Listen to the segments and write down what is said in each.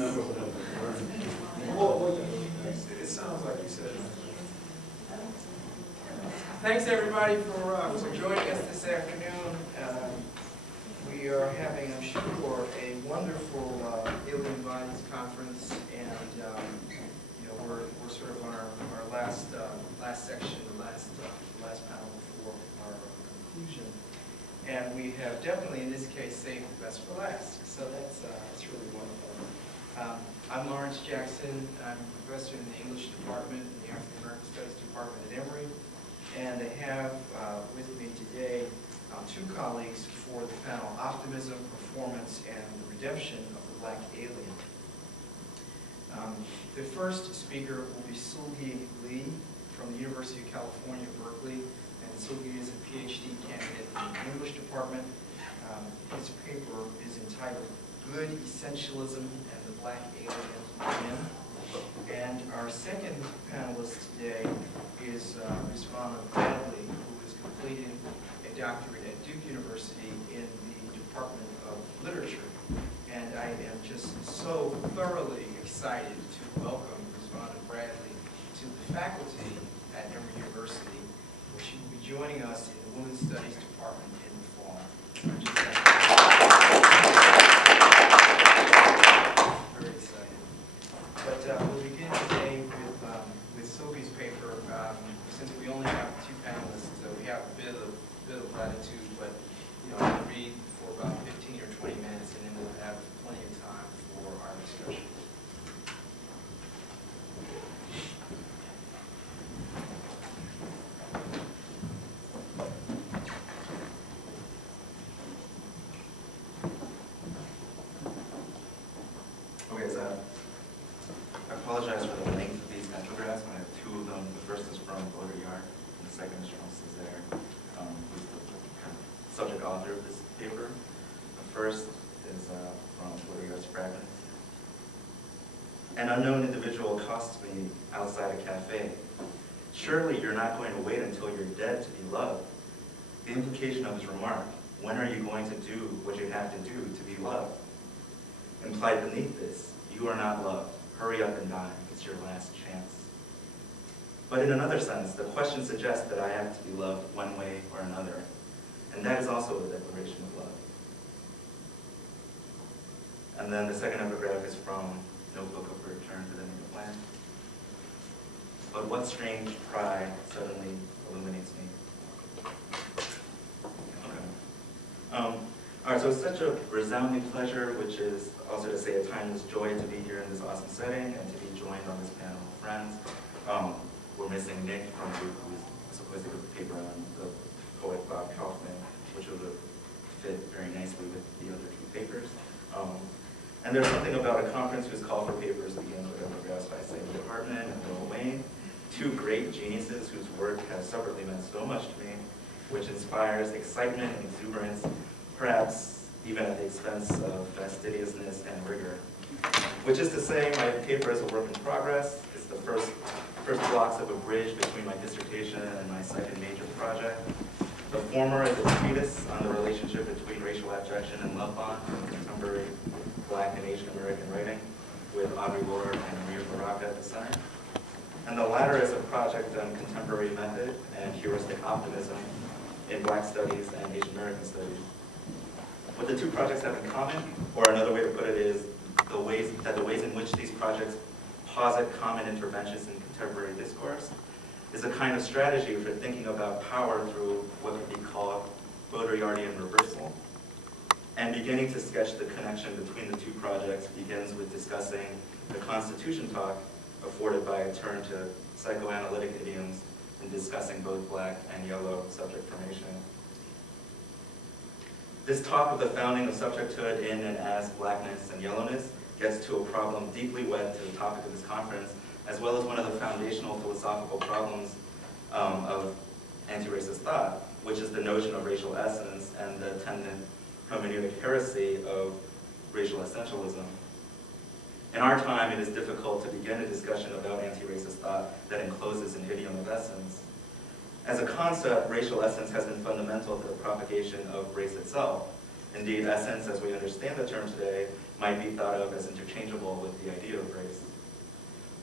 It sounds like you said. Thanks everybody for joining us this afternoon. We are having, I'm sure, a wonderful Alien Bodies conference, and you know, we're sort of on our last section, the last panel before our conclusion, and we have definitely in this case saved the best for last. So that's really wonderful. I'm Lawrence Jackson. I'm a professor in the English department in the African American Studies department at Emory. And I have with me today two colleagues for the panel, Optimism, Performance, and the Redemption of the Black Alien. The first speaker will be Seulghee Lee from the University of California, Berkeley. And Seulghee is a PhD candidate in the English department. His paper is entitled Good Essentialism and the Black Alien. And our second panelist today is Rizvana, who is completing a doctorate at Duke University in the Department of Literature. And I am just so thoroughly excited to welcome Rizvana Bradley to the faculty at Emory University, where she will be joining us in the Women's Studies Department in the fall. Very excited. But we'll begin today with Seulghee's paper. Since we only have two panelists, we have a bit of latitude, but you know, I'll read for about 15 or 20 minutes, and then we'll have plenty of time for our discussion. Okay, so I apologize for the length of these metrographs. I have two of them. The first is from Baudrillard, and the second is from Césaire, who's the kind of subject author of this paper. The first is from Baudrillard's Fragments. An unknown individual accosts me outside a cafe. Surely you're not going to wait until you're dead to be loved. The implication of his remark, when are you going to do what you have to do to be loved? Implied beneath this, you are not loved. Hurry up and die. It's your last chance. But in another sense, the question suggests that I have to be loved one way or another. And that is also a declaration of love. And then the second epigraph is from Notebook of a Return to the Native Land. But what strange pride suddenly illuminates me. Okay. All right, so it's such a resounding pleasure, which is also to say a timeless joy to be here in this awesome setting and to be joined on this panel of friends. We're missing Nick from Duke, who's supposed to give a paper on the poet Bob Kaufman, which would have fit very nicely with the other two papers. And there's something about a conference whose call for papers begins with epigraphs by Seulghee Hartman and Will Wayne, two great geniuses whose work has separately meant so much to me, which inspires excitement and exuberance, perhaps even at the expense of fastidiousness and rigor. Which is to say, my paper is a work in progress. It's the first blocks of a bridge between my dissertation and my second major project. The former is a treatise on the relationship between racial abjection and love bond in contemporary Black and Asian American writing, with Audre Lorde and Amir Baraka at the center. And the latter is a project on contemporary method and heuristic optimism in Black studies and Asian American studies. What the two projects have in common, or another way to put it is the ways in which these projects posit common interventions in contemporary discourse, is a kind of strategy for thinking about power through what could be called Baudrillardian reversal. And beginning to sketch the connection between the two projects begins with discussing the Constitution talk afforded by a turn to psychoanalytic idioms in discussing both Black and yellow subject formation. This talk of the founding of subjecthood in and as Blackness and yellowness gets to a problem deeply wed to the topic of this conference, as well as one of the foundational philosophical problems of anti-racist thought, which is the notion of racial essence and the attendant hermeneutic heresy of racial essentialism. In our time, it is difficult to begin a discussion about anti-racist thought that encloses an idiom of essence. As a concept, racial essence has been fundamental to the propagation of race itself, Indeed, essence, as we understand the term today, might be thought of as interchangeable with the idea of race.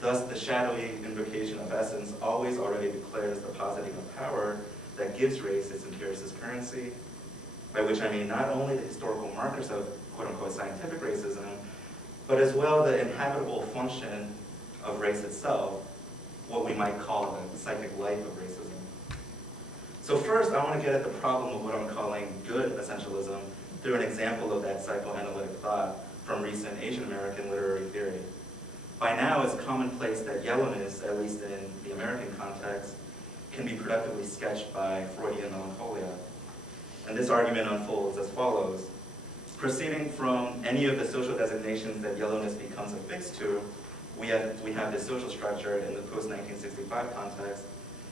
Thus, the shadowy invocation of essence always already declares the positing of power that gives race its empiricist currency, by which I mean not only the historical markers of quote-unquote scientific racism, but as well the inhabitable function of race itself, what we might call the psychic life of racism. So first, I want to get at the problem of what I'm calling good essentialism through an example of that psychoanalytic thought from recent Asian American literary theory. By now, it's commonplace that yellowness, at least in the American context, can be productively sketched by Freudian melancholia. And this argument unfolds as follows. Proceeding from any of the social designations that yellowness becomes affixed to, we have this social structure in the post-1965 context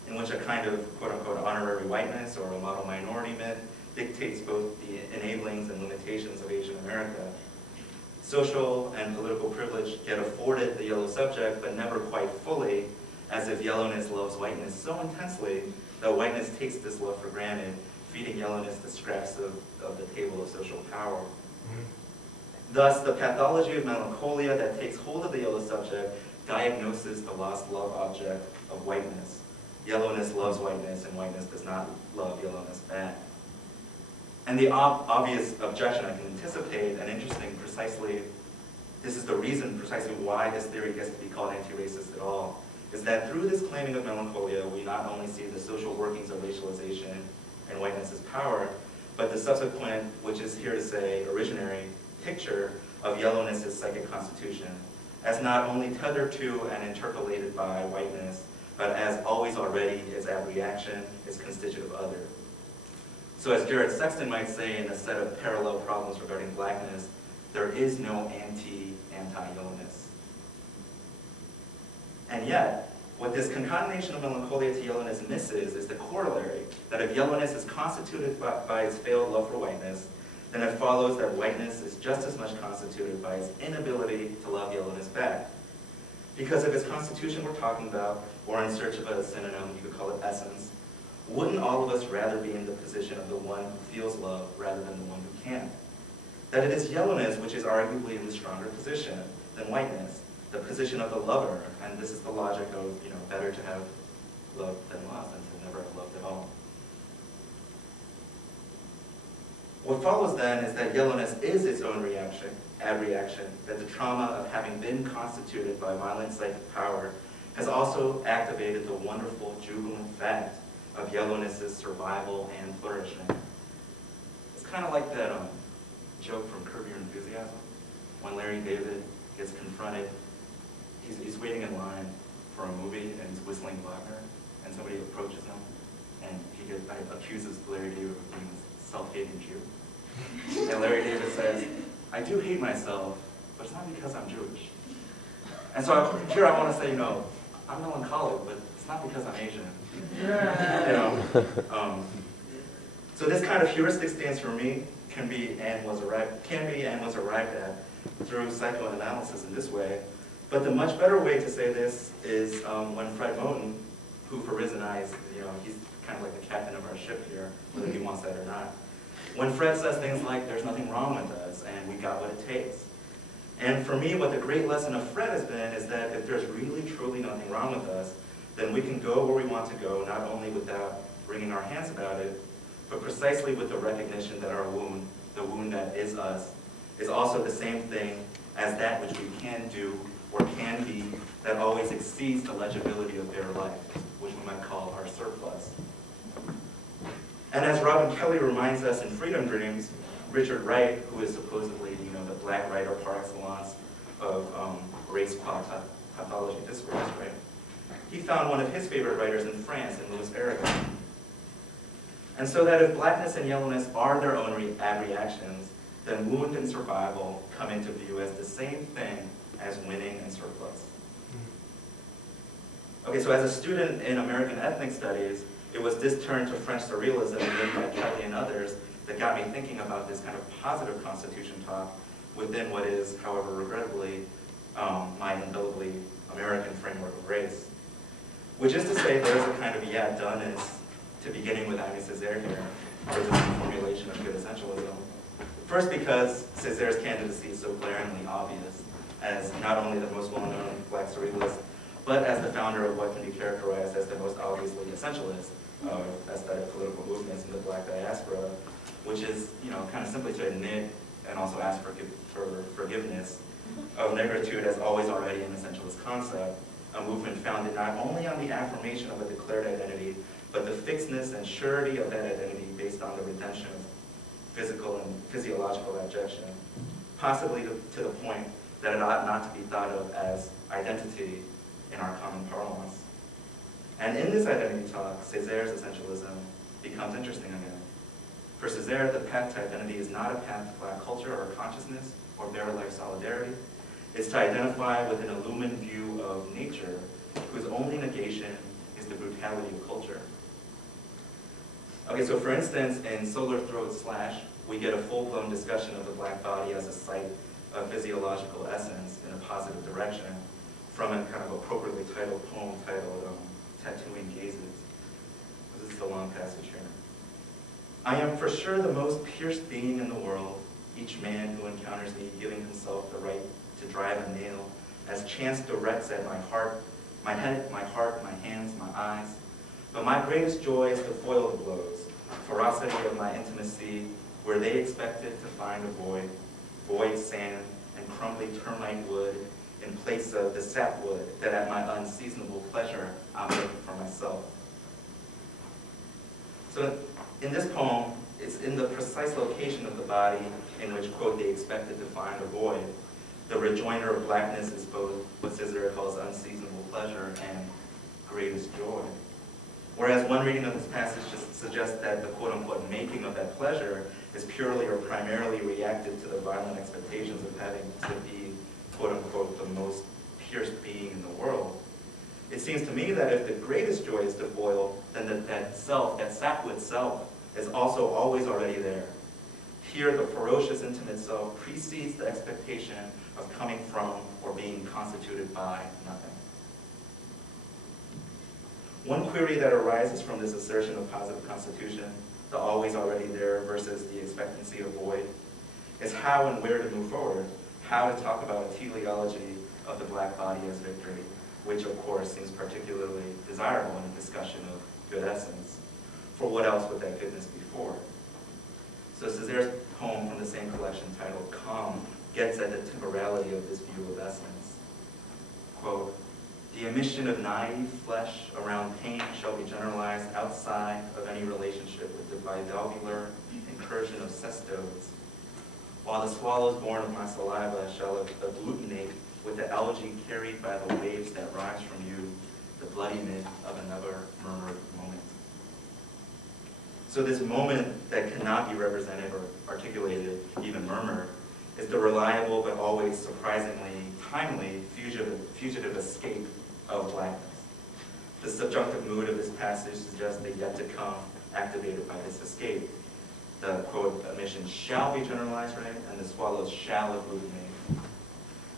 in which a kind of quote-unquote honorary whiteness or a model minority myth dictates both the enablings and limitations of Asian America. Social and political privilege get afforded the yellow subject, but never quite fully, as if yellowness loves whiteness so intensely that whiteness takes this love for granted, feeding yellowness the scraps of the table of social power. Thus, the pathology of melancholia that takes hold of the yellow subject diagnoses the lost love object of whiteness. Yellowness loves whiteness, and whiteness does not love yellowness back. And the obvious objection I can anticipate, and interesting precisely, this is the reason precisely why this theory gets to be called anti-racist at all, is that through this claiming of melancholia, we not only see the social workings of racialization and whiteness as power, but the subsequent, which is here to say originary, picture of yellowness as psychic constitution, as not only tethered to and interpolated by whiteness, but as always already its abreaction, its constitutive other. So as Jared Sexton might say in a set of parallel problems regarding blackness, there is no anti-yellowness. And yet, what this concatenation of melancholia to yellowness misses is the corollary, that if yellowness is constituted by its failed love for whiteness, then it follows that whiteness is just as much constituted by its inability to love yellowness back. Because if it's constitution we're talking about, or in search of a synonym, you could call it essence, wouldn't all of us rather be in the position of the one who feels love rather than the one who can? That it is yellowness which is arguably in the stronger position than whiteness, the position of the lover, and this is the logic of, better to have loved than lost than to never have loved at all. What follows then is that yellowness is its own abreaction, that the trauma of having been constituted by violent psychic power has also activated the wonderful jubilant fact of yellowness's survival and flourishing. It's kind of like that joke from Curb Your Enthusiasm, when Larry David gets confronted. He's waiting in line for a movie and he's whistling Wagner, and somebody approaches him and he accuses Larry David of being a self-hating Jew. And Larry David says, "I do hate myself, but it's not because I'm Jewish." And so here I want to say, I'm melancholic, but it's not because I'm Asian. So this kind of heuristic stance for me can be and was arrived at through psychoanalysis in this way. But the much better way to say this is when Fred Moten, who for Riz and I is, he's kind of like the captain of our ship here, whether he wants that or not. When Fred says things like, "There's nothing wrong with us, and we got what it takes." And for me, what the great lesson of Fred has been is that if there's really, truly nothing wrong with us, then we can go where we want to go, not only without wringing our hands about it, but precisely with the recognition that our wound, the wound that is us, is also the same thing as that which we can do or can be that always exceeds the legibility of bare life, which we might call our surplus. And as Robin Kelly reminds us in Freedom Dreams, Richard Wright, who is supposedly, the black writer par excellence of race pathology discourse, right? He found one of his favorite writers in France, in Louis Aragon. And so that if blackness and yellowness are their own abreactions, then wound and survival come into view as the same thing as winning and surplus. Okay, so as a student in American ethnic studies, it was this turn to French surrealism written by Kelly and others that got me thinking about this kind of positive constitution talk within what is, however regrettably, my indelibly American framework of race. Which is to say, there's a kind of doneness to beginning with Aimé Césaire here, or the formulation of good essentialism, First, because Césaire's candidacy is so glaringly obvious as not only the most well-known Black surrealist, but as the founder of what can be characterized as the most obviously essentialist of aesthetic political movements in the Black diaspora, which is, kind of simply to admit and also ask for forgiveness of negritude as always already an essentialist concept, a movement founded not only on the affirmation of a declared identity, but the fixedness and surety of that identity based on the retention of physical and physiological abjection, possibly to the point that it ought not to be thought of as identity in our common parlance. And in this identity talk, Césaire's essentialism becomes interesting again. For Césaire, the path to identity is not a path to Black culture or consciousness or bare life solidarity. It's to identify with an illumined view of nature whose only negation is the brutality of culture. Okay, so for instance, in Solar Throat Slash, we get a full-blown discussion of the Black body as a site of physiological essence in a positive direction from a kind of appropriately titled poem titled Tattooing Gazes. This is the long passage here. I am for sure the most pierced being in the world, each man who encounters me giving himself the right to drive a nail as chance directs at my heart, my head, my heart, my hands, my eyes. But my greatest joy is to foil the blows, ferocity of my intimacy, where they expected to find a void sand and crumbly termite wood in place of the sapwood that at my unseasonable pleasure I'm making for myself. So in this poem, it's in the precise location of the body in which, quote, they expected to find a void. The rejoinder of blackness is both what Césaire calls unseasonable pleasure and greatest joy. Whereas one reading of this passage just suggests that the quote-unquote making of that pleasure is purely or primarily reactive to the violent expectations of having to be, quote-unquote, the most pierced being in the world. It seems to me that if the greatest joy is to foil, then that self, that sapwood self, is also always already there. Here, the ferocious intimate self precedes the expectation of coming from or being constituted by nothing. One query that arises from this assertion of positive constitution, the always already there versus the expectancy of void, is how and where to move forward, how to talk about a teleology of the Black body as victory, which of course seems particularly desirable in a discussion of good essence. For what else would that goodness be for? So Césaire's poem from the same collection titled Calm gets at the temporality of this view of essence. Quote, the emission of naive flesh around pain shall be generalized outside of any relationship with the bivalvular incursion of cestodes, while the swallows born of my saliva shall agglutinate with the algae carried by the waves that rise from you, the bloody myth of another murmured moment. So this moment that cannot be represented or articulated, even murmured, is the reliable but always surprisingly timely fugitive escape of blackness. The subjunctive mood of this passage suggests the yet to come activated by this escape. The, quote, emission shall be generalized, right? And the swallows shall agglutinate.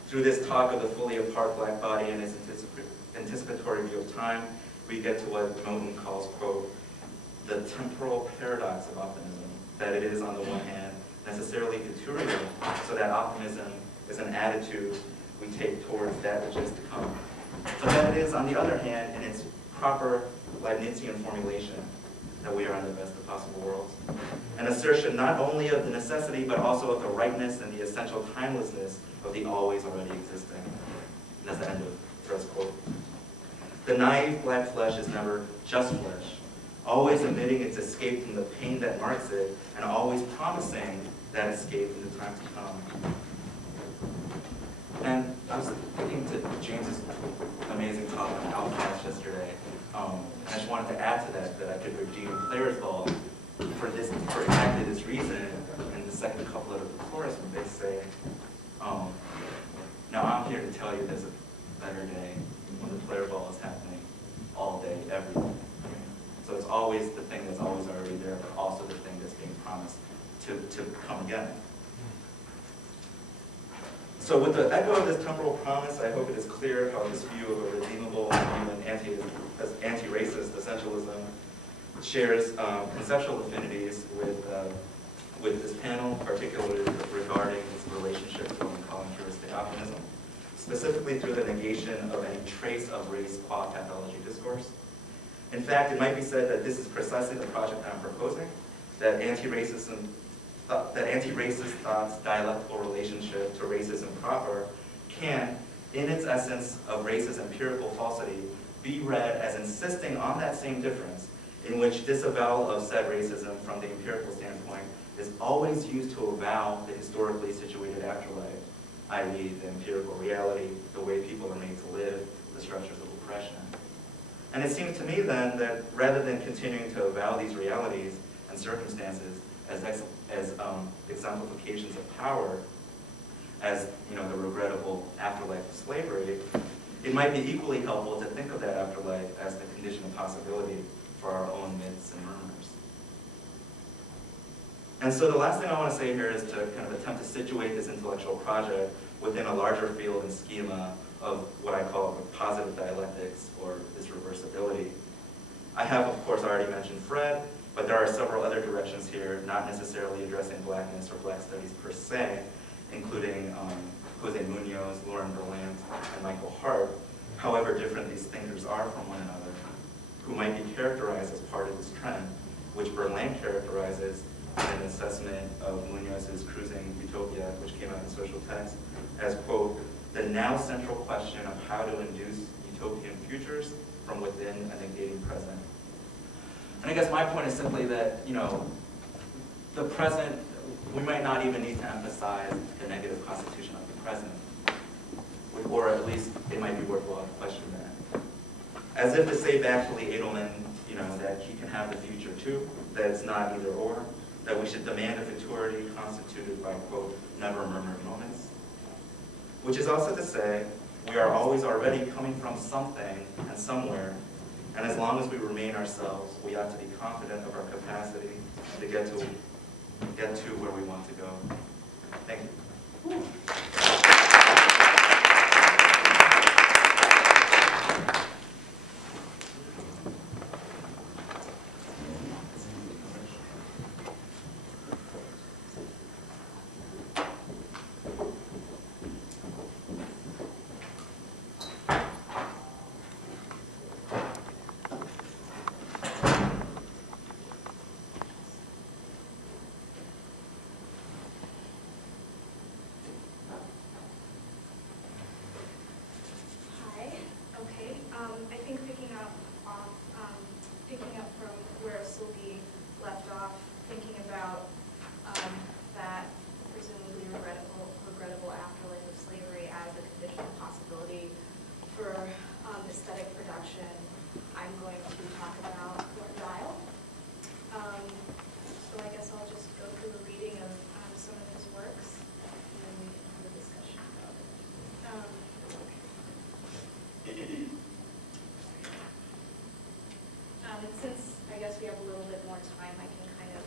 Through this talk of the fully apart Black body and its anticipatory view of time, we get to what Moten calls, quote, the temporal paradox of optimism, that it is, on the one hand, necessarily futurial, so that optimism is an attitude we take towards that which is to come. But that it is, on the other hand, in its proper Leibnizian formulation, that we are in the best of possible worlds. An assertion not only of the necessity, but also of the rightness and the essential timelessness of the always already existing. And that's the end of Throat's quote. The naive Black flesh is never just flesh, always admitting its escape from the pain that marks it, and always promising that escape in the time to come. And I was thinking to James's amazing talk on Outcast yesterday, and I just wanted to add to that I could redeem Player's Ball for exactly this reason, in the second couplet of the chorus when they say, now I'm here to tell you there's a better day when the Player Ball is happening all day, every day. So it's always the thing that's always already there, but also the thing that's being promised to come again. So with the echo of this temporal promise, I hope it is clear how this view of a redeemable and anti-racist essentialism shares conceptual affinities with with this panel, particularly regarding its relationship to what we call heuristic optimism, specifically through the negation of any trace of race qua pathology discourse. In fact, it might be said that this is precisely the project I'm proposing, that anti-racist thought's dialectical relationship to racism proper can, in its essence of racist empirical falsity, be read as insisting on that same difference, in which disavowal of said racism from the empirical standpoint is always used to avow the historically situated afterlife, i.e. the empirical reality, the way people are made to live, the structures of oppression. And it seems to me then that rather than continuing to avow these realities and circumstances as exemplifications of power, as the regrettable afterlife of slavery, it might be equally helpful to think of that afterlife as the condition of possibility for our own myths and murmurs. And so the last thing I want to say here is to kind of attempt to situate this intellectual project within a larger field and schema of what I call positive dialectics, or this reversibility. I have, of course, already mentioned Fred, but there are several other directions here, not necessarily addressing Blackness or Black studies per se, including Jose Munoz, Lauren Berlant, and Michael Hart, however different these thinkers are from one another, who might be characterized as part of this trend, which Berlant characterizes in an assessment of Munoz's Cruising Utopia, which came out in Social Text, as, quote, the now central question of how to induce utopian futures from within a negating present. And I guess my point is simply that, the present, we might not even need to emphasize the negative constitution of the present, or at least it might be worthwhile to question that. As if to say back to Lee Edelman, that he can have the future too, that it's not either or, that we should demand a futurity constituted by, quote, never murmured moments. Which is also to say, we are always already coming from something and somewhere, and as long as we remain ourselves, we ought to be confident of our capacity to get to where we want to go. Thank you. Picking up from where Seulghee left off, thinking about that presumably regrettable afterlife of slavery as a condition of possibility for aesthetic production, I'm going to talk about Thornton Dial. So I guess I'll just go through a reading of some of his works, and then we can have a discussion about it. And since I guess we have a little bit more time, I can kind of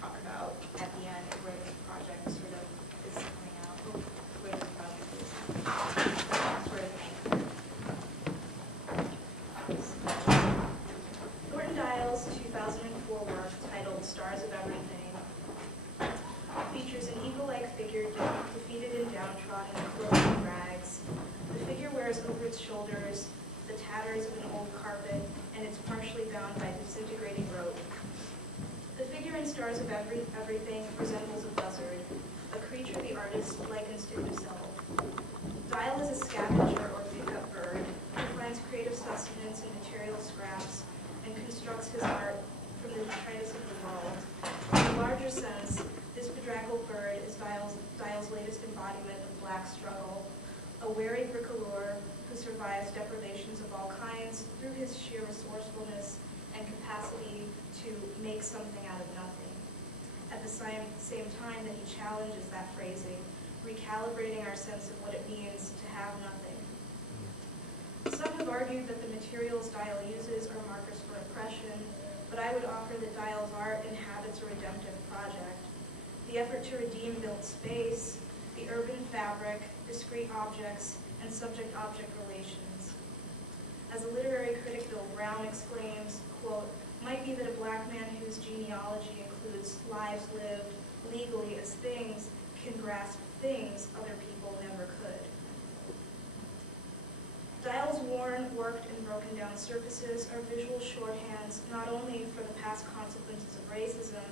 talk about at the end where this project sort of is coming out, where this project is sort of anchored. Thornton Dial's 2004 work titled Stars of Everything features an eagle-like figure defeated and downtrodden and clothed in rags. The figure wears over its shoulders the tatters of an old carpet, and it's partially bound by disintegrating rope. The figure in Stars of Everything resembles a buzzard, a creature the artist likens to himself. Dial is a scavenger or pickup bird who finds creative sustenance in material scraps and constructs his art from the detritus of the world. In a larger sense, this bedraggled bird is Dial's latest embodiment of black struggle, a wary bricoleur who survives deprivations of all kinds through his sheer resourcefulness and capacity to make something out of nothing. At the same time that he challenges that phrasing, recalibrating our sense of what it means to have nothing. Some have argued that the materials Dial uses are markers for oppression, but I would offer that Dial's art inhabits a redemptive project. The effort to redeem built space, the urban fabric, discrete objects, and subject-object relations. As a literary critic, Bill Brown exclaims, quote, might be that a black man whose genealogy includes lives lived, legally as things, can grasp things other people never could. Dials worn, worked, and broken down surfaces are visual shorthands not only for the past consequences of racism,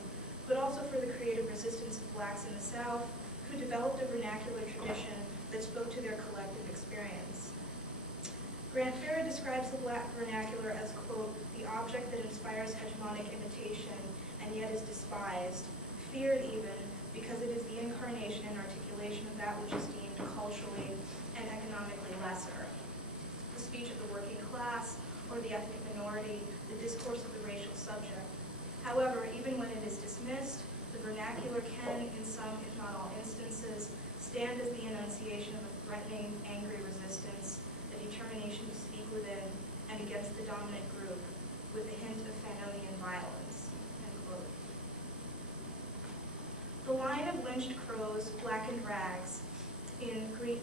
but also for the creative resistance of blacks in the South, who developed a vernacular tradition that spoke to their collective experience. Grant Farrar describes the black vernacular as, quote, the object that inspires hegemonic imitation and yet is despised, feared even, because it is the incarnation and articulation of that which is deemed culturally and economically lesser. The speech of the working class or the ethnic minority, the discourse of the racial subject. However, even when it is dismissed, the vernacular can, in some, if not all instances, stand as the enunciation of a threatening, angry resistance, a determination to speak within and against the dominant group, with a hint of Fanonian violence, end quote. The line of lynched crows, blackened rags, in green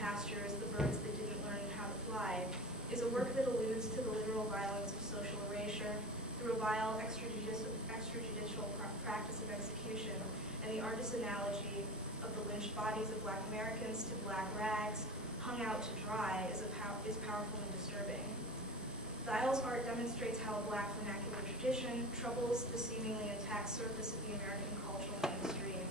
pastures, the birds that didn't learn how to fly, is a work that alludes to the literal violence of social erasure through a vile extrajudicial practice of execution, and the artist's analogy of the lynched bodies of black Americans to black rags hung out to dry is powerful and disturbing. Dial's art demonstrates how a black vernacular tradition troubles the seemingly intact surface of the American cultural mainstream.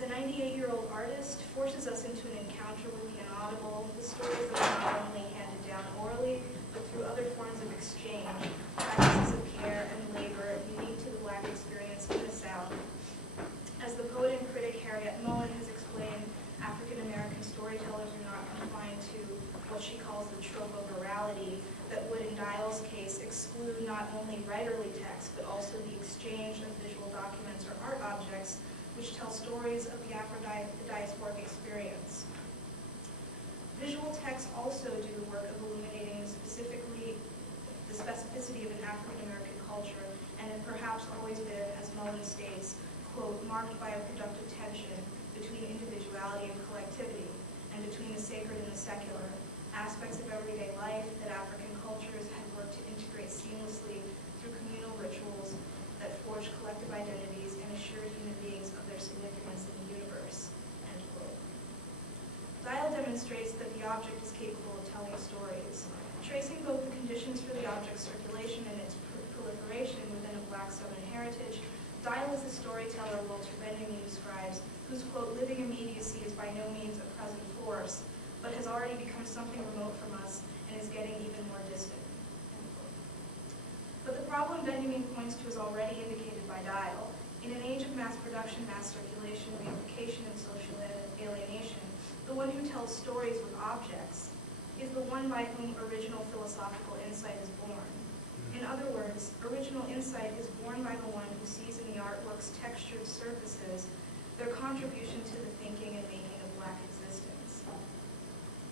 The 98-year-old artist forces us into an encounter with the inaudible, the stories that are not only handed down orally, but through other forms of exchange, practices of care and labor unique to the black experience in the South. As the poet and critic Harriet Mullen has explained, African-American storytellers are not confined to what she calls the trope of orality that would, in Dial's case, exclude not only writerly text, but also the exchange of visual documents or art objects which tell stories of the Afro-diasporic experience. Visual texts also do the work of illuminating the specificity of an African-American culture, and have perhaps always been, as Mullen states, quote, marked by a productive tension between individuality and collectivity, and between the sacred and the secular, aspects of everyday life that African cultures had worked to integrate seamlessly through communal rituals that forged collective identities and assured human beings of their significance in the universe, end quote. Dial demonstrates that the object is capable of telling stories, tracing both the conditions for the object's circulation and its proliferation within a black Southern heritage. Dial is the storyteller Walter Benjamin describes, whose, quote, living immediacy is by no means a present force, but has already become something remote from us and is getting even more distant, end quote. But the problem Benjamin points to is already indicated by Dial. In an age of mass production, mass circulation, replication, and social alienation, the one who tells stories with objects is the one by whom original philosophical insight is born. In other words, original insight is born by the one who sees in the artwork's textured surfaces their contribution to the thinking and making of black existence.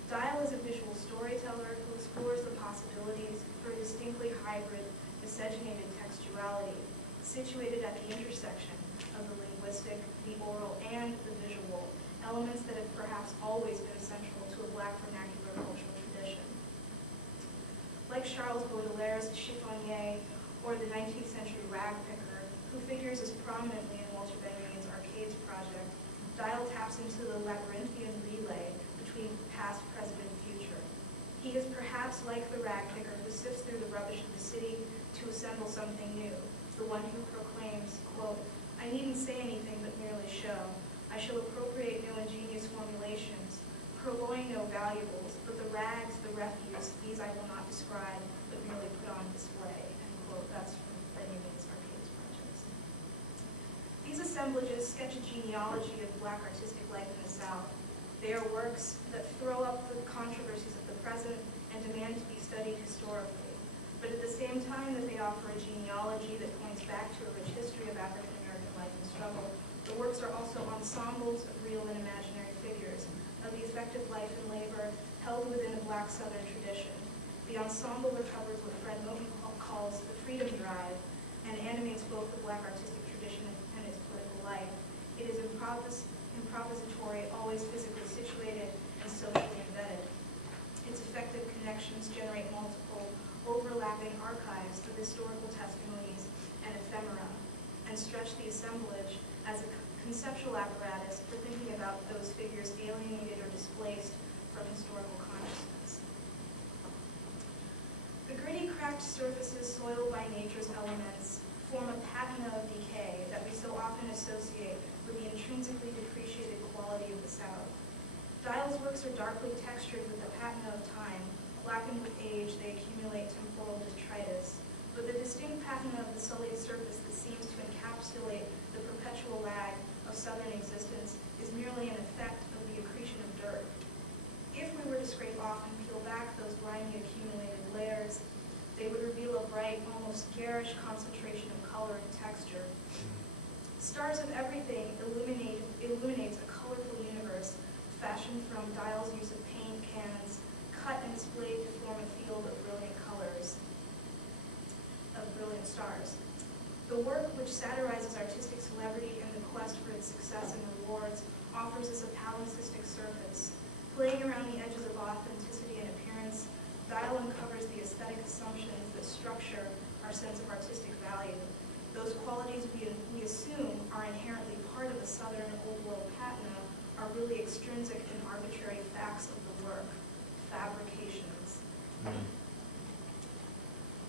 Dial is a visual storyteller who explores the possibilities for a distinctly hybrid, miscegenated textuality, situated at the intersection of the linguistic, the oral, and the visual, elements that have perhaps always been central to a black vernacular cultural tradition. Like Charles Baudelaire's chiffonnier or the 19th century ragpicker, who figures as prominently in Walter Benjamin's Arcades project, Dial taps into the labyrinthian relay between past, present, and future. He is perhaps like the ragpicker who sifts through the rubbish of the city to assemble something new, the one who proclaims, quote, I needn't say anything but merely show. I shall appropriate no ingenious formulations, purloin no valuables, but the rags, the refuse, these I will not describe, but merely put on display, end quote. That's from Benjamin's Arcades projects. These assemblages sketch a genealogy of black artistic life in the South. They are works that throw up the controversies of the present and demand to be studied historically, but at the same time that they offer a genealogy that points back to a rich history of African-American life and struggle, the works are also ensembles of real and imaginary figures, of the effective life and labor held within a black Southern tradition. The ensemble recovers what Fred Moten calls the freedom drive and animates both the black artistic tradition and its political life. It is improvisatory, always physically situated, and socially embedded. Its effective connections generate multiple overlapping archives of historical testimonies and ephemera, and stretch the assemblage as a conceptual apparatus for thinking about those figures alienated or displaced from historical consciousness. The gritty, cracked surfaces soiled by nature's elements form a patina of decay that we so often associate with the intrinsically depreciated quality of the South. Dial's works are darkly textured with the patina of time. Blackened with age, they accumulate temporal detritus. But the distinct patina of the sullied surface that seems to encapsulate the perpetual lag of Southern existence is merely an effect of the accretion of dirt. If we were to scrape off and peel back those grimy accumulated layers, they would reveal a bright, almost garish concentration of color and texture. Stars of Everything illuminates a colorful universe fashioned from Dial's use of paint cans, cut and displayed to form a field of brilliant colors, of brilliant stars. The work, which satirizes artistic celebrity and the quest for its success and rewards, offers us a palimpsestic surface. Playing around the edges of authenticity and appearance, Dial uncovers the aesthetic assumptions that structure our sense of artistic value. Those qualities we assume are inherently part of the Southern Old World patina are really extrinsic and arbitrary facts of the work, fabrications.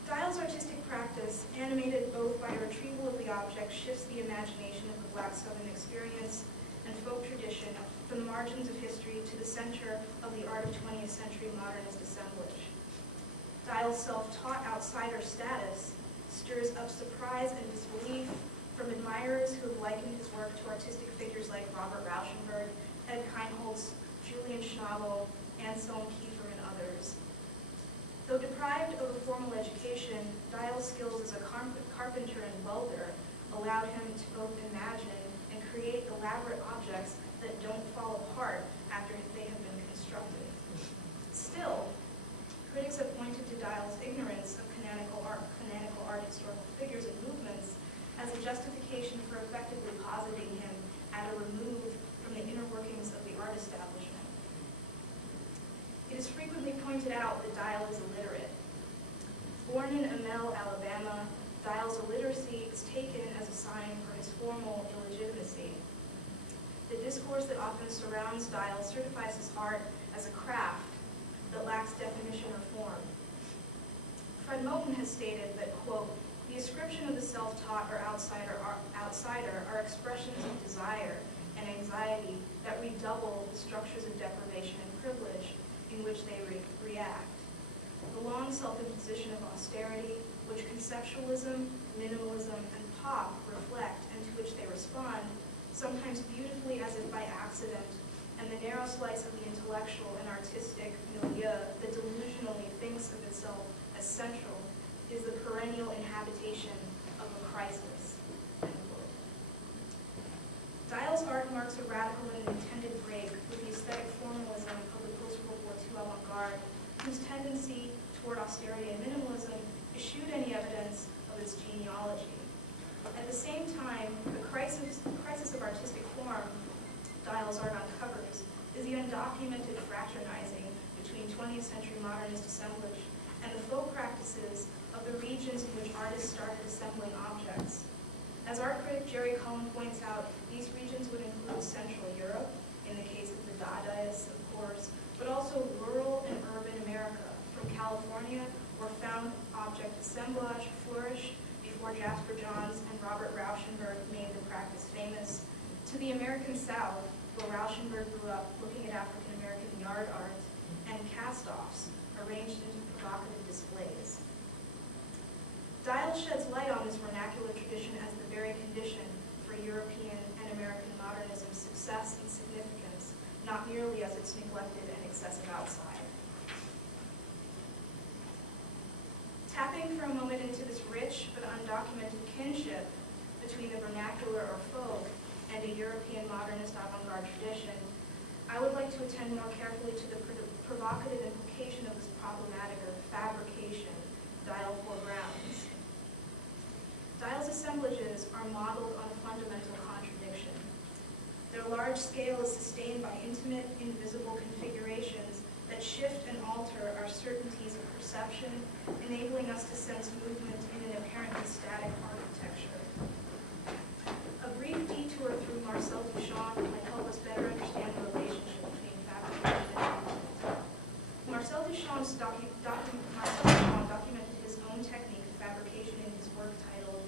Dial's artistic practice, animated both by a retrieval of the object, shifts the imagination of the Black Southern experience and folk tradition from the margins of history to the center of the art of 20th century modernist assemblage. Dial's self-taught outsider status stirs up surprise and disbelief from admirers who have likened his work to artistic figures like Robert Rauschenberg, Ed Keinholz, Julian Schnabel, Anselm Kiefer, and others. Though deprived of a formal education, Dial's skills as a carpenter and welder allowed him to both imagine and create elaborate objects that don't fall apart after they have been constructed. Still, critics have pointed to Dial's ignorance of canonical art historical figures and movements as a justification for effectively positing him at a remove from the inner workings of the art establishment. It is frequently pointed out that Dial is illiterate. Born in Amel, Alabama, Dial's illiteracy is taken as a sign for his formal illegitimacy. The discourse that often surrounds Dial certifies his art as a craft that lacks definition or form. Fred Moten has stated that, quote, the ascription of the self-taught or outsider are expressions of desire and anxiety that redouble the structures of deprivation and privilege in which they react. The long self-imposition of austerity, which conceptualism, minimalism, and pop reflect and to which they respond, sometimes beautifully as if by accident, and the narrow slice of the intellectual and artistic milieu that delusionally thinks of itself as central, is the perennial inhabitation of a crisis. End quote. Dial's art marks a radical and intended break with the aesthetic formalism of the post-World War II avant-garde, whose tendency toward austerity and minimalism eschewed any evidence of its genealogy. At the same time, the crisis of artistic form Dial's art uncovers is the undocumented fraternizing between 20th century modernist assemblage and the folk practices of the regions in which artists started assembling objects. As art critic Jerry Cullen points out, these regions would include Central Europe, in the case of the Dadaists, of course, but also rural and urban America, from California, where found object assemblage flourished before Jasper Johns and Robert Rauschenberg made the practice famous, to the American South, where Rauschenberg grew up looking at African-American yard art and cast-offs arranged into provocative displays. Dial sheds light on this vernacular tradition as the very condition for European and American modernism's success and significance, not merely as its neglected and excessive outside. Tapping for a moment into this rich but undocumented kinship between the vernacular or folk and a European modernist avant-garde tradition, I would like to attend more carefully to the provocative implication of this problematic of fabrication Dial foregrounds. Dial's assemblages are modeled on a fundamental contradiction. Their large scale is sustained by intimate, invisible configurations that shift and alter our certainties of perception, enabling us to sense movement in an apparently static architecture. detour through Marcel Duchamp might help us better understand the relationship between fabrication and movement. Marcel Duchamp documented his own technique of fabrication in his work titled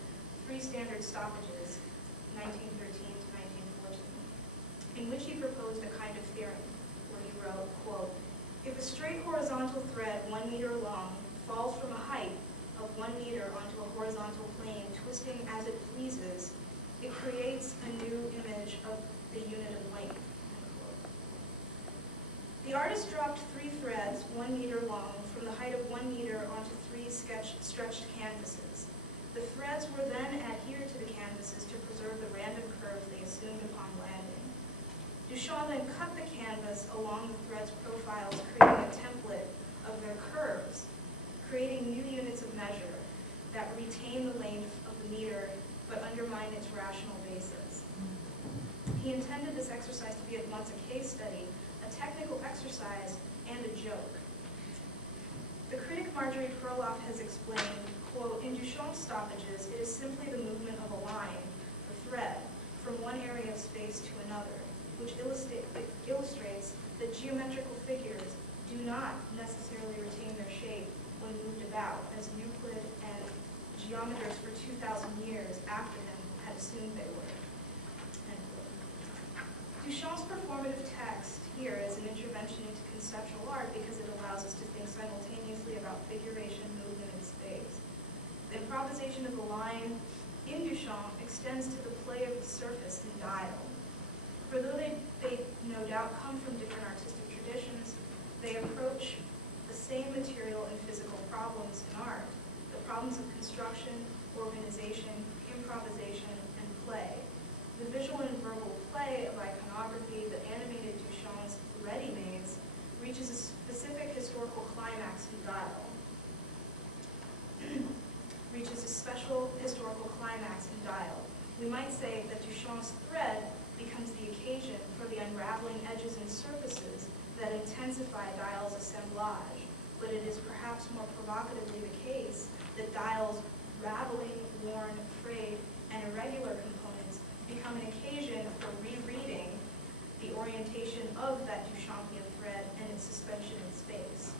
Three Standard Stoppages, 1913 to 1914, in which he proposed a kind of theorem where he wrote, quote, "If a straight horizontal thread 1 meter long falls from a height of 1 meter onto a horizontal plane, twisting as it pleases, it creates a new image of the unit of length." The artist dropped 3 threads 1 meter long from the height of 1 meter onto 3 stretched canvases. The threads were then adhered to the canvases to preserve the random curves they assumed upon landing. Duchamp then cut the canvas along the threads' profiles, creating a template of their curves, creating new units of measure that retain the length of the meter but undermine its rational basis. He intended this exercise to be at once a case study, a technical exercise, and a joke. The critic Marjorie Perloff has explained, quote, "In Duchamp's stoppages, it is simply the movement of a line, the thread, from one area of space to another, which illustrates that geometrical figures do not necessarily retain their shape when moved about, as Euclid and geometers for 2,000 years after him had assumed they were." End quote. Duchamp's performative text here is an intervention into conceptual art because it allows us to think simultaneously about figuration, movement, and space. The improvisation of the line in Duchamp extends to the play of the surface and dial. For though they no doubt come from different artistic traditions, they approach the same material and physical problems in art, the problems of construction, organization, improvisation, and play. The visual and verbal play of iconography that animated Duchamp's ready-mades reaches a specific historical climax in dial. Reaches a special historical climax in dial. We might say that Duchamp's thread becomes the occasion for the unraveling edges and surfaces that intensify dial's assemblage, but it is perhaps more provocatively the case that dial's raveling, worn, frayed, and irregular components become an occasion for rereading the orientation of that Duchampian thread and its suspension in space.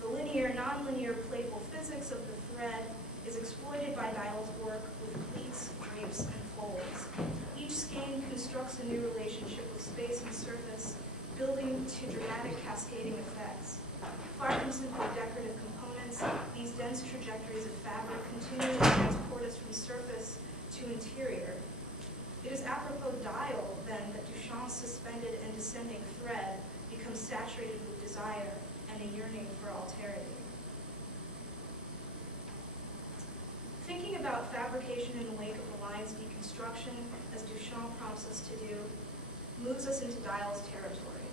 The linear, nonlinear, playful physics of the thread is exploited by dial's work with pleats, drapes, and folds. Each skein constructs a new relationship with space and surface, building to dramatic cascading effects. Far from simply decorative components, these dense trajectories of fabric continue to transport us from surface to interior. It is apropos dial, then, that Duchamp's suspended and descending thread becomes saturated with desire and a yearning for alterity. Thinking about fabrication in the wake of the line's deconstruction, as Duchamp prompts us to do, moves us into dial's territory.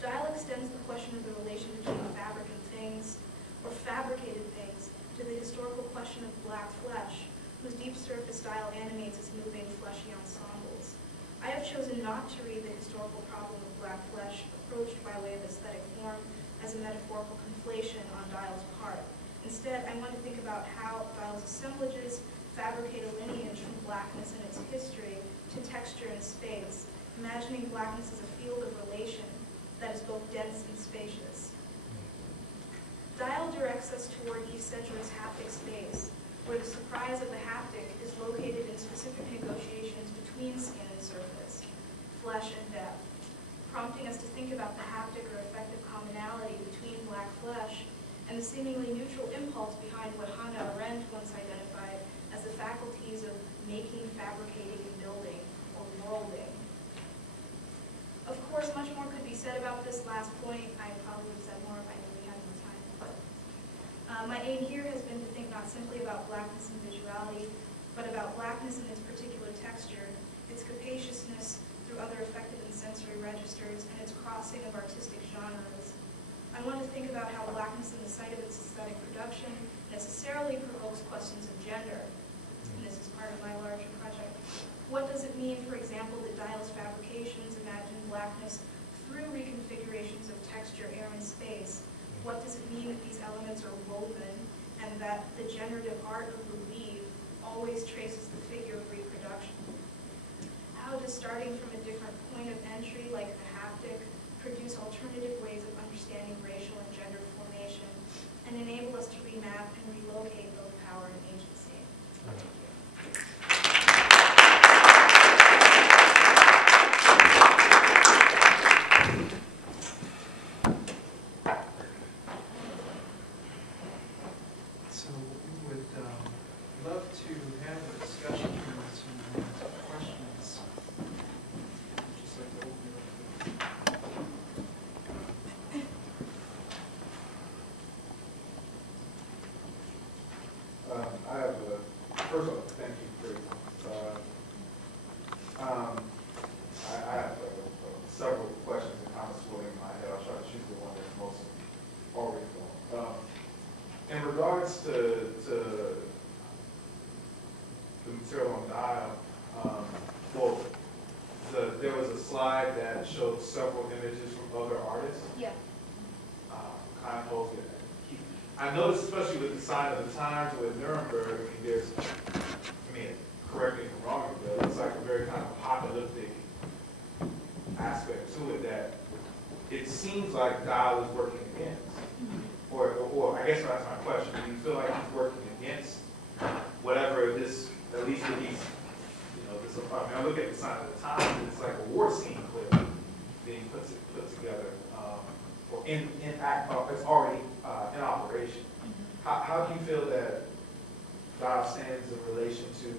Dial extends the question of the relation between fabric and things, or fabricated things, to the historical question of black flesh, whose deep surface dial animates as moving, fleshy ensembles. I have chosen not to read the historical problem of black flesh approached by way of aesthetic form as a metaphorical conflation on dial's part. Instead, I want to think about how dial's assemblages fabricate a lineage from blackness and its history to texture and space, imagining blackness as a field of relation that is both dense and spacious. Dial directs us toward Yves Sedgwick's haptic space, where the surprise of the haptic is located in specific negotiations between skin and surface, flesh and depth, prompting us to think about the haptic or effective commonality between black flesh and the seemingly neutral impulse behind what Hannah Arendt once identified as the faculties of making, fabricating, and building, or worlding. Of course, much more could be said about this last point. I probably would have said more if I knew we had more time. But my aim here has been to think not simply about blackness and visuality, but about blackness and its particular texture, its capaciousness through other affective and sensory registers, and its crossing of artistic genres. I want to think about how blackness in the site of its aesthetic production necessarily provokes questions of gender, and this is part of my larger project. What does it mean, for example, that Dial's fabrications imagine blackness through reconfigurations of texture, air, and space? What does it mean that these elements are woven, and that the generative art of the weave always traces the figure of reproduction? how does starting from a different point of entry, like the haptic, produce alternative ways of understanding racial and gender formation, and enable us to remap and relocate both power and agency. Thank you. So we would love to have a discussion and some questions. I'd just like to open it up. I have first of all, thank you for I have several questions and comments floating in my head. I'll try to choose the one that's most oriental. In regards to the material on dial, well, there was a slide that showed several images from other artists. Yeah. Kind of holds it. I noticed, especially with the sign of the times with Nuremberg, correct me if I'm wrong, but it's like a very kind of apocalyptic aspect to it that it seems like Dial is working against. Or I guess that's my question. Do you feel like he's working against whatever this, at least with these, I look at the sign of the times and it's like a war scene clip being put together. Or it's already in operation. How do you feel that Dial stands in relation to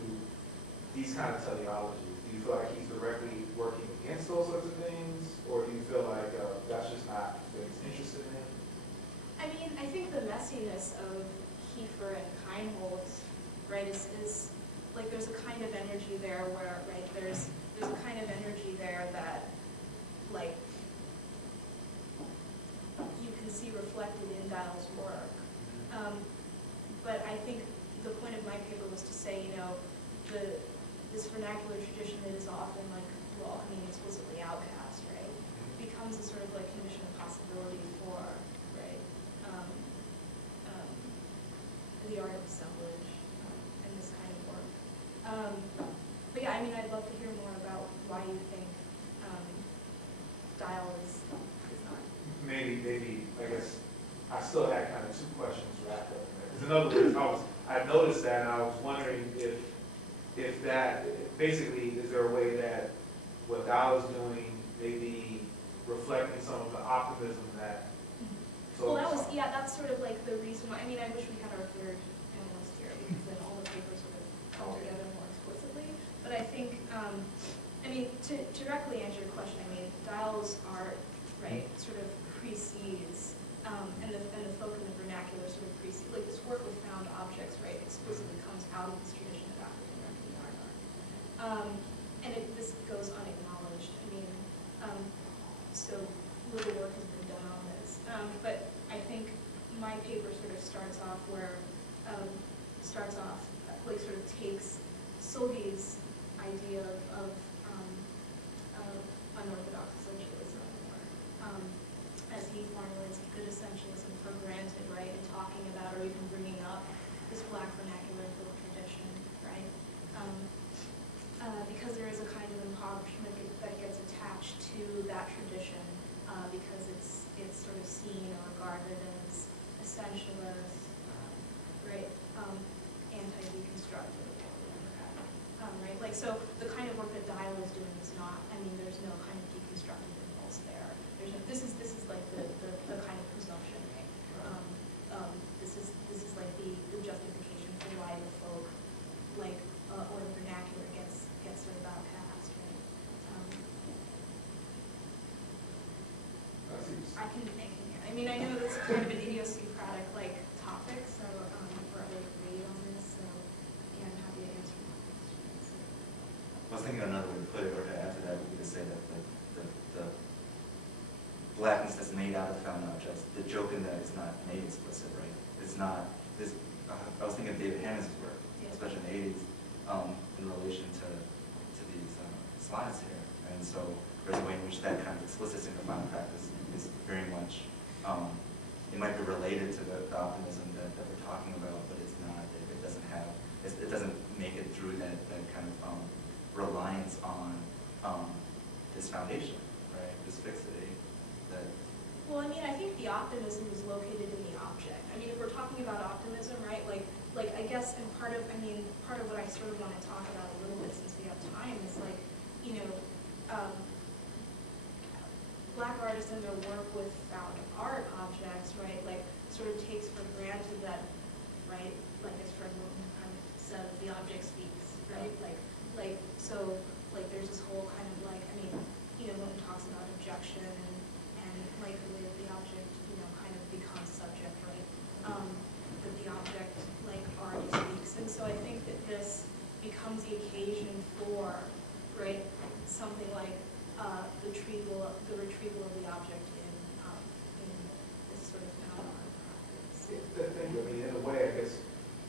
these kind of teleologies? Do you feel like he's directly working against those sorts of things, or do you feel like that's just not what he's interested in? I mean, I think the messiness of Kiefer and Keinholz, right, is like there's a kind of energy there where, right, there's a kind of energy there that, like, you can see reflected in Dial's work. But I think the point of my paper was to say, this vernacular tradition that is often explicitly outcast, right, becomes a sort of like condition of possibility for, right, the art of assemblage and this kind of work. But yeah, I mean, I'd love to hear more about why you think Dial is not. Maybe, I guess, I still had kind of two questions wrapped up in there. Because in other words, I noticed that, and I was wondering if that, basically, is there a way that what Dial is doing may be reflecting some of the optimism that. Well, that's sort of like the reason why. I mean, I wish we had our third analyst here because then all the papers would have come together more explicitly. But I think, to directly answer your question, Dial's art, right, sort of precedes, and the folk in the vernacular sort of precedes, like this work with found objects, right, explicitly comes out of this tradition of African American art. And this goes unacknowledged. So little work has been done on this. But I think my paper sort of starts off sort of takes Seulghee's idea of unorthodox essentialism, or as he formulates good essentialism for granted, right, and talking about or even bringing up this Black vernacular folk tradition, right? Because there is a kind of impoverishment that gets attached to that tradition because it's sort of seen or regarded as essentialist, right, anti-deconstructive, right? Like, so the kind of work that Dial is doing is not, there's no kind of deconstructive impulse there. There's no, this is like the kind of presumption, right? This is like the justification for why the folk, like, or the vernacular gets sort of outcast, right? I can hear. I know that's kind of an idiosyncratic like topic, so we're like read on this, so yeah, I'm happy to answer more questions. I was thinking another way to put it, or to add to that, would be to say that the blackness that's made out of the found objects, the joke in that is not made explicit, right? It's not this. I was thinking of David Hammond's work, especially in the 80s, in relation to these slides here, and so there's a way in which that kind of explicit single-file practice is very much. It might be related to the optimism that we're talking about, but it's not. It doesn't have. It doesn't make it through that kind of reliance on this foundation, right? This fixity that. Well, I mean, I think the optimism is located in the object. I mean, if we're talking about optimism, right, like I guess, and part of what I sort of want to talk about a little bit since we have time is like, you know, Black artists in their work with found art objects, right, like sort of takes for granted that, right, like as Fred Wilton kind of says, the object speaks, right, so there's this whole kind of like, I mean, you know, when it talks about objection and like the way that the object, you know, kind of becomes subject, right, that the object like already speaks, and so I think that this becomes the occasion for, right, something like the retrieval of the object in this sort of found art practice. I mean, in a way, I guess,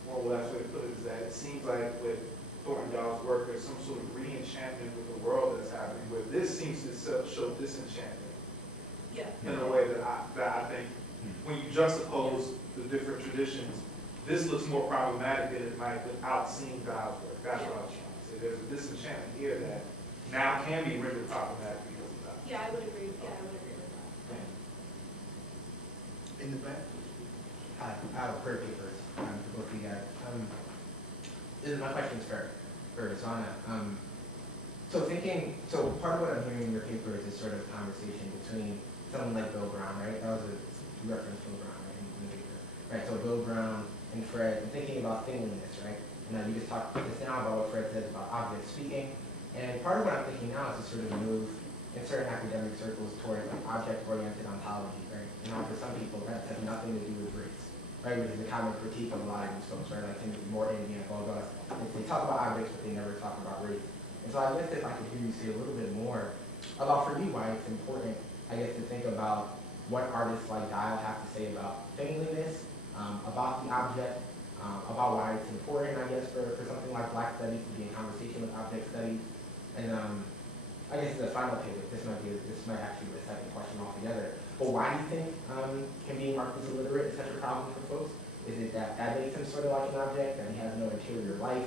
more or less way to put it is that it seems like with Thornton's work, there's some sort of re-enchantment with the world that's happening, where this seems to show disenchantment. Yeah. In a way that I think, when you juxtapose the different traditions, this looks more problematic than it might without seeing God's work. That's what I was trying to say. There's a disenchantment here that now can be rendered problematic because of that. Yeah, I would agree. Yeah, I would agree with that. In the back? Hi, I'll query papers for both of you guys. My question is for Rizvana. So part of what I'm hearing in your paper is this sort of conversation between someone like Bill Brown, right? That was a reference to Bill Brown, right, in the paper, right? So Bill Brown and Fred, and thinking about thingliness, right? And you just talked just now about what Fred says about object speaking. And part of what I'm thinking now is to sort of move in certain academic circles toward like object-oriented ontology, right? And for some people, that has nothing to do with race, right? Which is a common critique of a lot of these folks, right? Like Timothy Morton, Bogus. They talk about objects, but they never talk about race. And so I guess if I could hear you say a little bit more about, for you, why it's important, I guess, to think about what artists like Dial have to say about thingliness, about the object, about why it's important, I guess, for something like Black studies to be in conversation with object studies. And I guess the final pivot, this might actually be the second question altogether. But why do you think can being marked as illiterate is such a problem for folks? Is it that makes him sort of like an object, and he has no interior life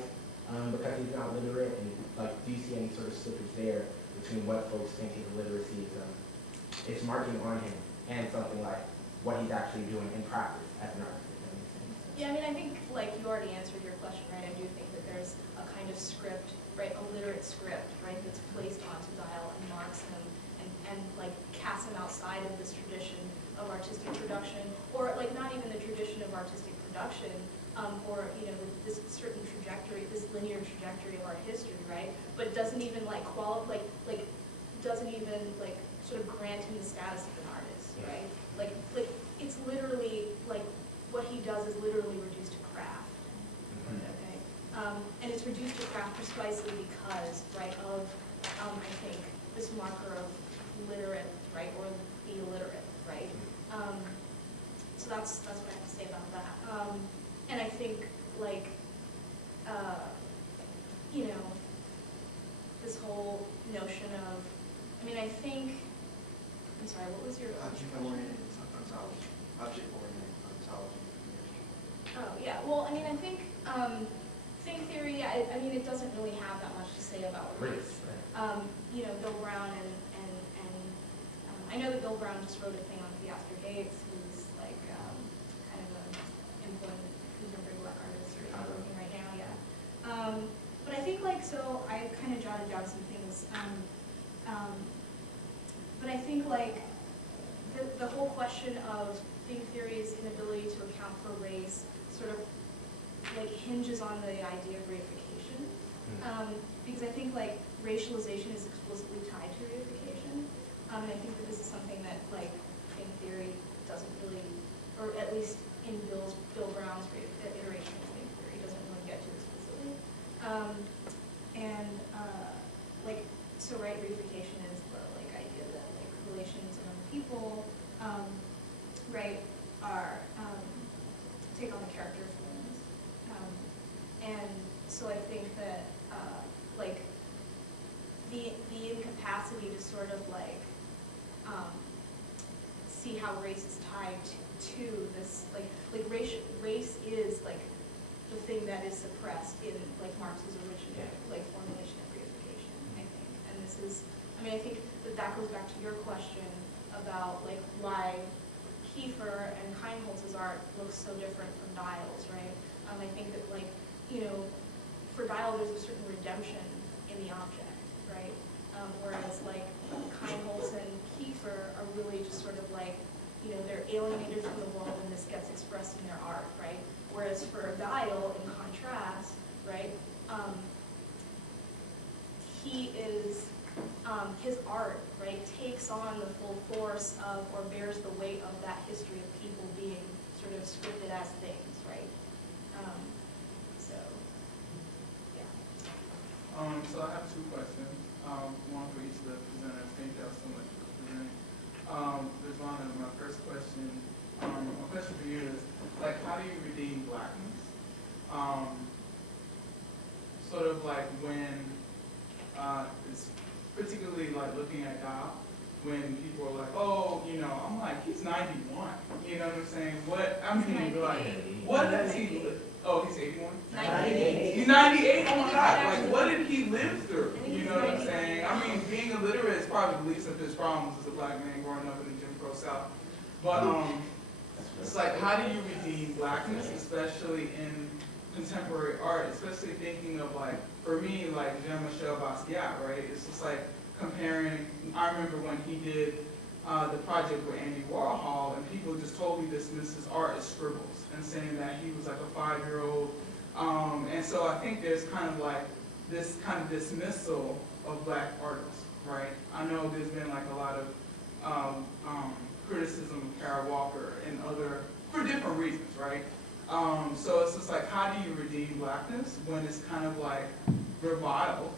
because he's not literate? And like, do you see any sort of slippage there between what folks think his literacy is marking on him and something like what he's actually doing in practice as an artist? If that makes sense. Yeah, I mean, I think like you already answered your question, right? I do think that there's a kind of script, right, a literate script, right, that's placed onto Dial and marks him and like casts him outside of this tradition of artistic production, or like not even the tradition of artistic production, or you know, this certain trajectory, this linear trajectory of art history, right? But doesn't even like doesn't even like sort of grant him the status of an artist, right? Like it's literally like what he does is literally reduced to craft. Okay, and it's reduced to craft precisely because, right, of I think this marker of literate, right, or the illiterate, right? So that's what I have to say about that. And I think like you know, this whole notion of, I mean, I think, I'm sorry, what was your Object-oriented ontology. Object-oriented ontology. Oh, yeah. Well, I mean, I think thing theory, I mean, it doesn't really have that much to say about race. Right. You know, Bill Brown and I know that Bill Brown just wrote a thing on Theaster Gates, who's like kind of an important contemporary Black artist or something right now, yeah. But I think like, so I kind of jotted down some things. But I think like the whole question of thing theory's inability to account for race sort of like hinges on the idea of reification. Because I think like racialization is explicitly tied to reification. And I think that this is something that like thing theory doesn't really, or at least in Bill Brown's iteration of thing theory doesn't really get to explicitly. Like, so right, reification is the like idea that like relations among people, right, are take on the character of forms. And so I think that like the incapacity to sort of like see how race is tied to this, like race is like the thing that is suppressed in like Marx's original like formulation of reification, I think, and blackness is, I mean, I think that goes back to your question about like why Kiefer and Keinholz's art looks so different from Dial's, right? I think that like, you know, for Dial there's a certain redemption in the object, right? Whereas like Keinholz and Kiefer are really just sort of like, you know, they're alienated from the world and this gets expressed in their art, right? Whereas for Dial, in contrast, right, he is, his art, right, takes on the full force of, or bears the weight of that history of people being sort of scripted as things, right? So, yeah. So I have two questions, one for each of the presenters. Thank you all so much for presenting. Rizvana, my first question, my question for you is, like, how do you redeem blackness? Sort of like when, it's particularly like looking at God, when people are like, oh, you know, I'm like, he's 91, you know what I'm saying? What, I mean, like, what has he, oh, he's 81? 98. He's 98, oh my God, like, what did he live through? You know what I'm saying? I mean, being illiterate is probably the least of his problems as a black man growing up in the Jim Crow South. But it's like, how do you redeem blackness, especially in contemporary art, especially thinking of like, for me, like Jean-Michel Basquiat, right? It's just like comparing, I remember when he did the project with Andy Warhol, and people just totally dismissed his art as scribbles and saying that he was like a 5-year-old. And so I think there's kind of like this kind of dismissal of black artists, right? I know there's been like a lot of criticism of Kara Walker and other, for different reasons, right? So it's just like, how do you redeem blackness when it's kind of like reviled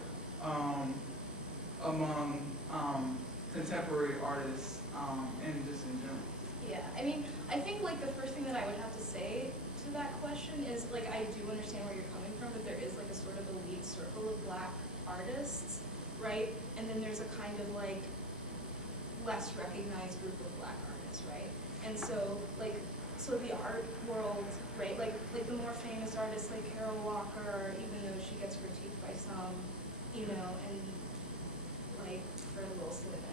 among contemporary artists and just in general? Yeah, I mean, I think like the first thing that I would have to say to that question is like, I do understand where you're coming from, but there is like a sort of elite circle of black artists, right? And then there's a kind of like less recognized group of black artists, right? And so like, so the art world, right, like the more famous artists like Carol Walker, even though she gets critiqued by some, you know, and like Fred Wilson and,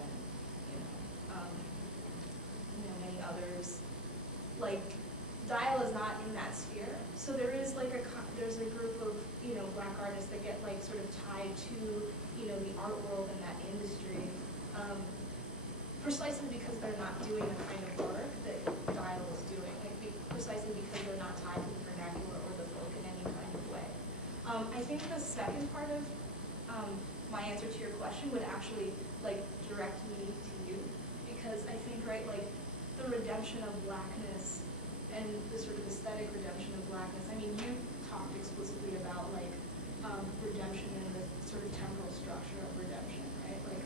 many others, like Dial is not in that sphere. So there is like there's a group of, black artists that get like sort of tied to, the art world and that industry, precisely because they're not doing the kind of work that Dial is doing, precisely because they're not tied to the vernacular or the folk in any kind of way. I think the second part of my answer to your question would actually like direct me to you, because I think, right, like the redemption of blackness and the sort of aesthetic redemption of blackness. I mean, you talked explicitly about like redemption and the sort of temporal structure of redemption, right? Like,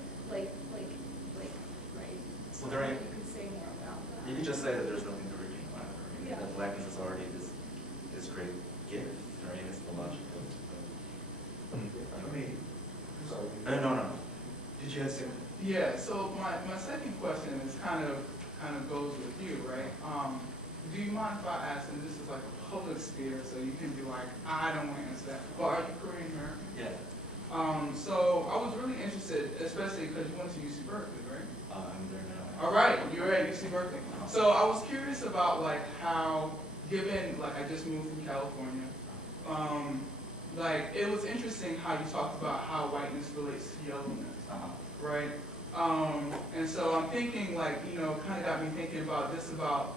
right? So Well, you could say more about that. You could just say that there's nothing to redeem, right? Yeah. That blackness is already this great gift, right? It's the logic of No. Did you have some? Yeah, so my second question is kind of goes with you, right? Do you mind if I ask, and this is like a public sphere, so you can be like, I don't want to answer that, but are you Korean American? Yeah. So I was really interested, especially because you went to UC Berkeley, right? I'm there now. All right, you're at UC Berkeley. So I was curious about like how, given like I just moved from California, like it was interesting how you talked about how whiteness relates to yellowness, right? And so I'm thinking like, kind of got me thinking about this, about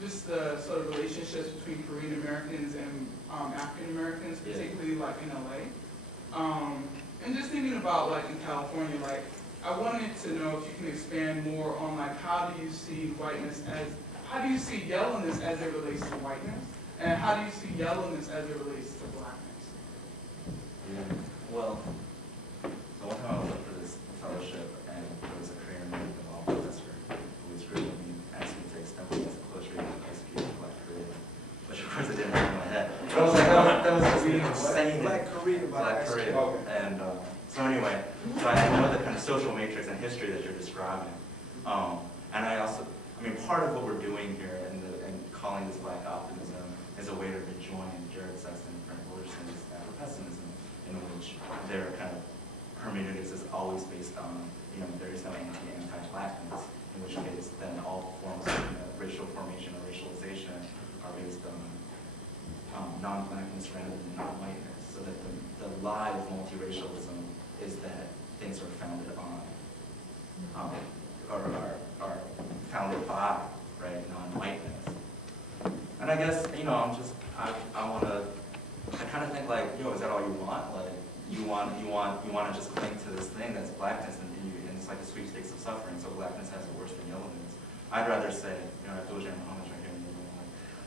just the sort of relationships between Korean Americans and African Americans, particularly like in LA. And just thinking about like in California, like I wanted to know if you can expand more on like how do you see whiteness as, how do you see yellowness as it relates to whiteness? And how do you see yellowness as it relates to blackness? Yeah. Well, the one time I was up for this fellowship, and there was a Korean American law professor who was really asking me to extend my poetry and execute Black Korea, which of course I didn't have in my head. But I was like, that was just insane. Black Korea. Black Korea. And so anyway, so I know the kind of social matrix and history that you're describing. And I also, part of what we're doing here and calling this Black Optimism is a way to rejoin Jared Sexton and Frank Wilderson's Afro-pessimism, in which they're kind of hermeneutics is always based on, there is no anti-blackness, in which case then all forms of racial formation or racialization are based on non-blackness rather than non-whiteness, so that the lie of multiracialism is that things are founded on, or are founded by, right, non-whiteness. And I guess, I kind of think like, is that all you want? Like, you want to just cling to this thing that's blackness, and it's like a sweepstakes of suffering. So blackness has it worse than yellowness. I'd rather say,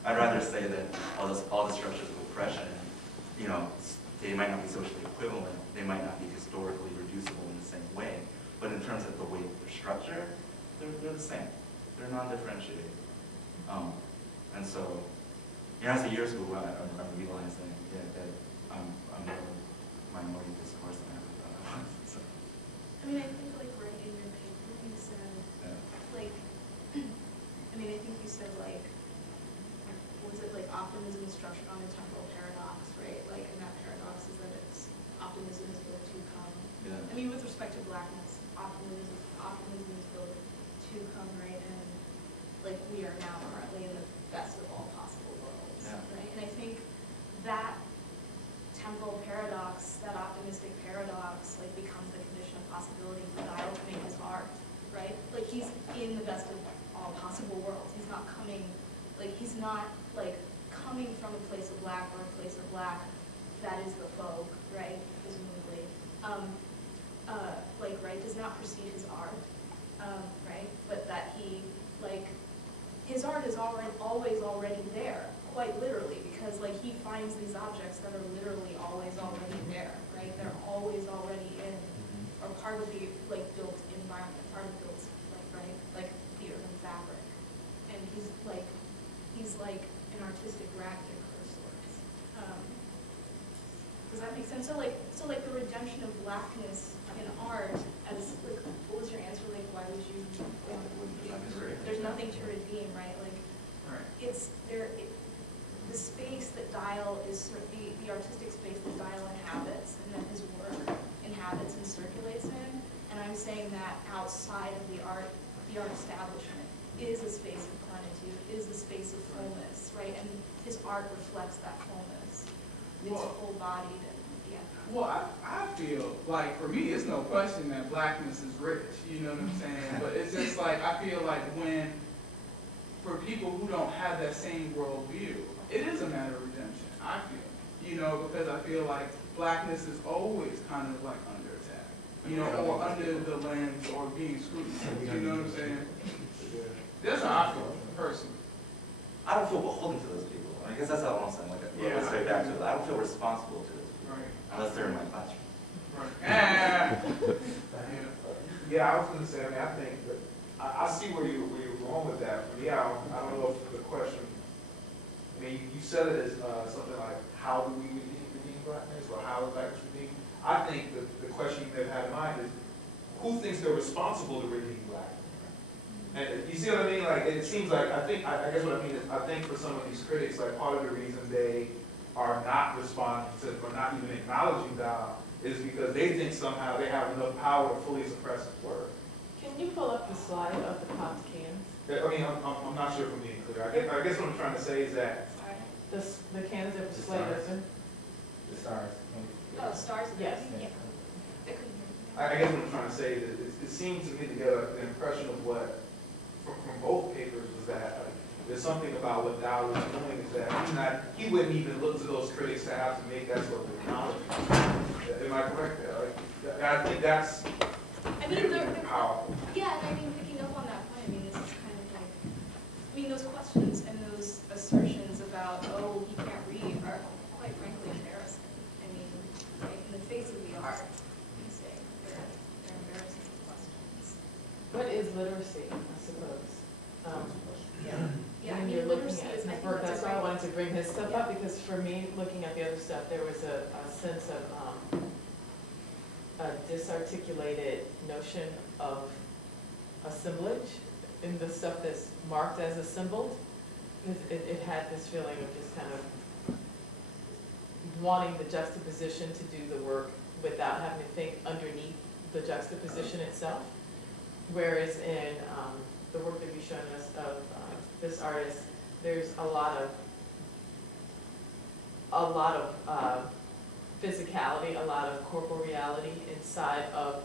I'd rather say that all the structures of oppression, they might not be socially equivalent, they might not be historically reducible in the same way, but in terms of the way they're structured, they're the same. They're non-differentiated. And so, as the years go on, I'm realizing that I'm more minority discourse than I ever thought I was. So. I mean, I think like right in your paper you said, like, I think you said like, was it like optimism is structured on a temporal paradox, right? Like, and that paradox is that optimism is built to come. Yeah. I mean, with respect to blackness, optimism is built to come, right? And like we are now currently in the best of all possible worlds, right? And I think that temporal paradox, that optimistic paradox, like becomes the condition of possibility for Dial to make his art, right? Like he's in the best of all possible worlds. He's not coming, like he's not like coming from a place of black or a place of black that is the folk, right? Presumably, right, does not precede his art, right? But that he like his art is always already there, quite literally, because like he finds these objects that are literally always already there, right? They're always already in, or part of the like built environment, part of built like the urban fabric. And he's like an artistic ragdicker of sorts. Does that make sense? So like the redemption of blackness in art, as like, what was your answer? Like, why would you? There's nothing to redeem, right? Like, it's there. The space that Dial is the artistic space that Dial inhabits, and that his work inhabits and circulates in. And I'm saying that outside of the art establishment is a space of plenitude, is a space of fullness, right? And his art reflects that fullness. It's full-bodied and Well, I feel like for me, it's no question that blackness is rich. You know what I'm saying? But it's just like I feel like when, for people who don't have that same worldview, it is a matter of redemption. I feel, because I feel like blackness is always kind of like under attack, or under the lens or being scrutinized. You know what I'm saying? That's how I feel personally. I don't feel beholden to those people. I guess that's how I'm saying. Like, let's straight back to it. I don't feel responsible to those people, unless they're in my classroom. Yeah, I was going to say. I think that I see where you're going with that. But yeah, I don't know if the question. You said it as something like, how do we redeem blackness, or how is blackness redeemed? I think the question you may have had in mind is, who thinks they're responsible to redeem blackness? And you see what I mean? Like, it seems like, I guess what I mean is, I think for some of these critics, like part of the reason they are not responding to, or not even acknowledging Dial, is because they think somehow they have enough power to fully suppress his work. Can you pull up the slide of the popped cans? I'm not sure if I'm being clear. I guess what I'm trying to say is that The cans that were slayed open? The stars. Oh, stars. Yes. Yeah. I couldn't hear you. I guess what I'm trying to say is that it seems to me to get an impression of what, from both papers, was that there's something about what Dial was doing is that he wouldn't even look to those critics to have to make that sort of acknowledgement. Am I correct there? I think that's powerful. Yeah, and picking up on that point, this is kind of like, those questions and those assertions about, oh, he can't read are quite frankly embarrassing. Like in the face of the art, you say, they're embarrassing questions. What is literacy, I suppose? Yeah, when you're looking literacy at is, his work, that's why I wanted to bring his stuff up, because for me, looking at the other stuff, there was a sense of a disarticulated notion of assemblage in the stuff that's marked as assembled. It had this feeling of just kind of wanting the juxtaposition to do the work without having to think underneath the juxtaposition itself. Whereas in the work that you've shown us of this artist, there's a lot of physicality, a lot of corporeality inside of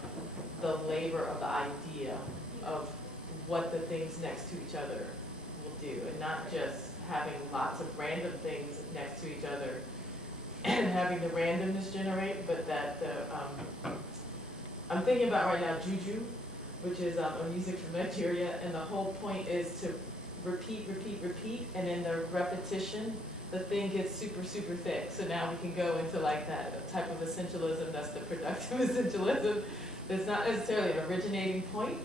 the labor of the idea of what the things next to each other will do, and not just having lots of random things next to each other and having the randomness generate, but that I'm thinking about right now juju, which is a music from Nigeria, and the whole point is to repeat, repeat, repeat, and in the repetition, the thing gets super, super thick. So now we can go into like that type of essentialism, that's the productive essentialism. It's not necessarily an originating point,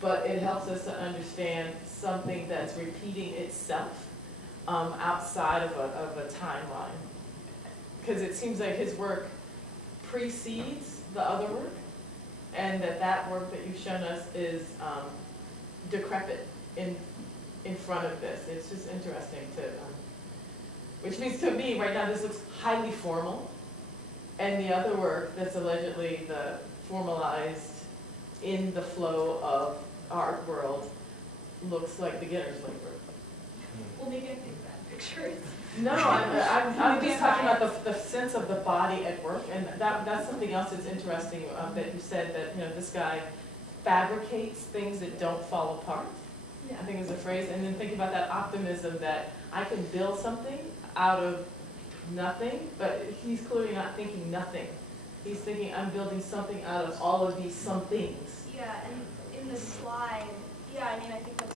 but it helps us to understand something that's repeating itself outside of a timeline. Because it seems like his work precedes the other work, and that work that you've shown us is decrepit in front of this. It's just interesting to, which means to me right now this looks highly formal, and the other work that's allegedly the formalized in the flow of art world looks like beginner's labor. Well, maybe I think that picture is. No, I'm just talking about the sense of the body at work, and that's something else that's interesting that you said, that this guy fabricates things that don't fall apart. Yeah. I think is a phrase, and then think about that optimism that I can build something out of nothing, but he's clearly not thinking nothing. He's thinking I'm building something out of all of these somethings. Yeah, and in the slide, yeah, I mean, I think that's